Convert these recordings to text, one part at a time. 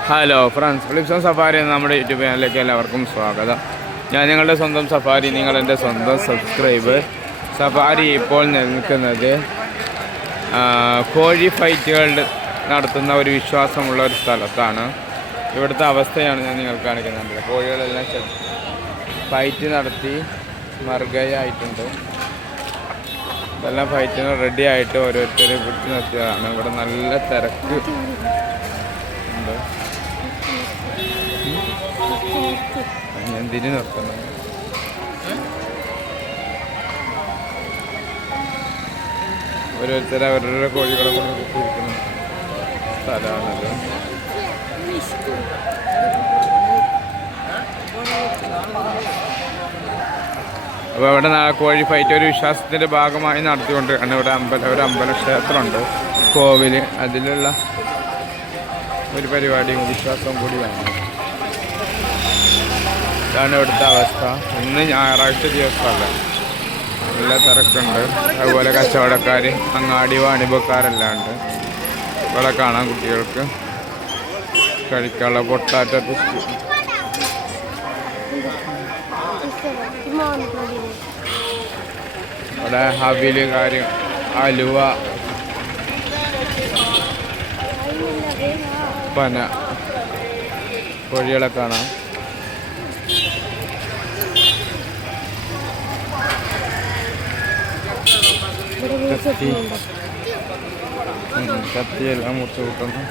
Hello friends, flips on safari എന്ന നമ്മുടെ YouTube ചാനലിലേക്ക് എല്ലാവർക്കും സ്വാഗതം. ഞാൻ നിങ്ങളുടെ സ്വന്തം സഫാരി, നിങ്ങളെൻ്റെ സ്വന്തം സബ്സ്ക്രൈബർ. സഫാരി ഇപ്പോൾ നിൽക്കുന്നത് കോഴി ഫൈറ്റുകൾ നടത്തുന്ന ഒരു വിശ്വാസമുള്ള ഒരു സ്ഥലത്താണ്. ഇവിടുത്തെ അവസ്ഥയാണ് ഞാൻ നിങ്ങൾക്ക് കാണിക്കുന്നുണ്ട്. കോഴികളെല്ലാം ഫൈറ്റ് നടത്തി മറുകയായിട്ടുണ്ട്. ഇതെല്ലാം ഫൈറ്റിന് റെഡി ആയിട്ട് ഓരോരുത്തരെ പിടിച്ച് നിർത്തിയതാണ്. ഇവിടെ നല്ല തിരക്ക് ഉണ്ട്. ഞാൻ തിരി നിർത്തുന്നു. ഓരോരുത്തർ അവരുടെ കോഴികളെ കൊണ്ട് കുത്തിയിരിക്കുന്ന സ്ഥലമാണത്. അപ്പോൾ ഇവിടെ കോഴി ഫൈറ്റ് ഒരു വിശ്വാസത്തിൻ്റെ ഭാഗമായി നടത്തിക്കൊണ്ടിരിക്കുകയാണ്. ഇവിടെ ഒരു അമ്പലക്ഷേത്രമുണ്ട്, കോവിൽ. അതിലുള്ള ഒരു പരിപാടിയും വിശ്വാസവും കൂടിയാണ്. ഇതാണ് ഇവിടുത്തെ അവസ്ഥ. ഇന്ന് ഞായറാഴ്ച ദിവസമല്ല, നല്ല തിരക്കുണ്ട്. അതുപോലെ കച്ചവടക്കാർ, അങ്ങാടി വാണിഭക്കാരെല്ലാം ഉണ്ട്. ഇവിടെ കാണാം കുട്ടികൾക്ക് കഴിക്കാനുള്ള പൊട്ടാറ്റോ ബിസ്ക്കറ്റ്. ഇവിടെ ഹവില് കാര്യം, അലുവ, പന, കോഴികളെ കാണാം. കത്തിയെല്ലാം മുറിച്ച് കൂട്ടുന്നു.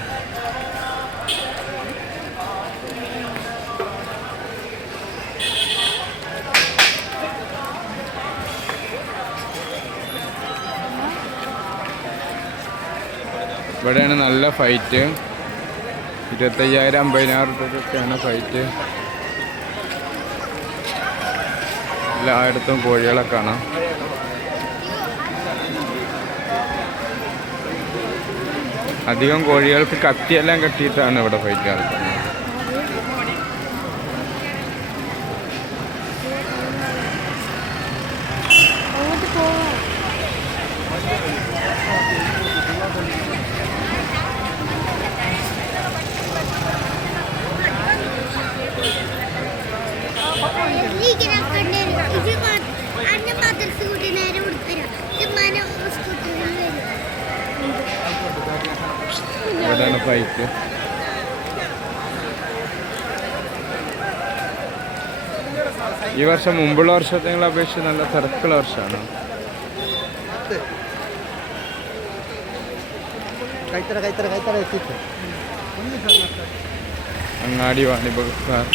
ഇവിടെയാണ് നല്ല ഫൈറ്റ്. 25,000 50,000 രൂപയ്ക്കൊക്കെയാണ് ഫൈറ്റ്. എല്ലായിടത്തും കോഴികളെ കാണാം. അധികം കോഴികൾക്ക് കത്തിയെല്ലാം കെട്ടിയിട്ടാണ് ഇവിടെ ഫൈറ്റ് നടത്തുന്നത്. ഇവിടെയാണ് ഫൈറ്റ്. ഈ വർഷം മുമ്പുള്ള വർഷത്തെ അപേക്ഷിച്ച് നല്ല തിരക്കുള്ള വർഷമാണ്. അങ്ങാടി വാണിഭക്കാർ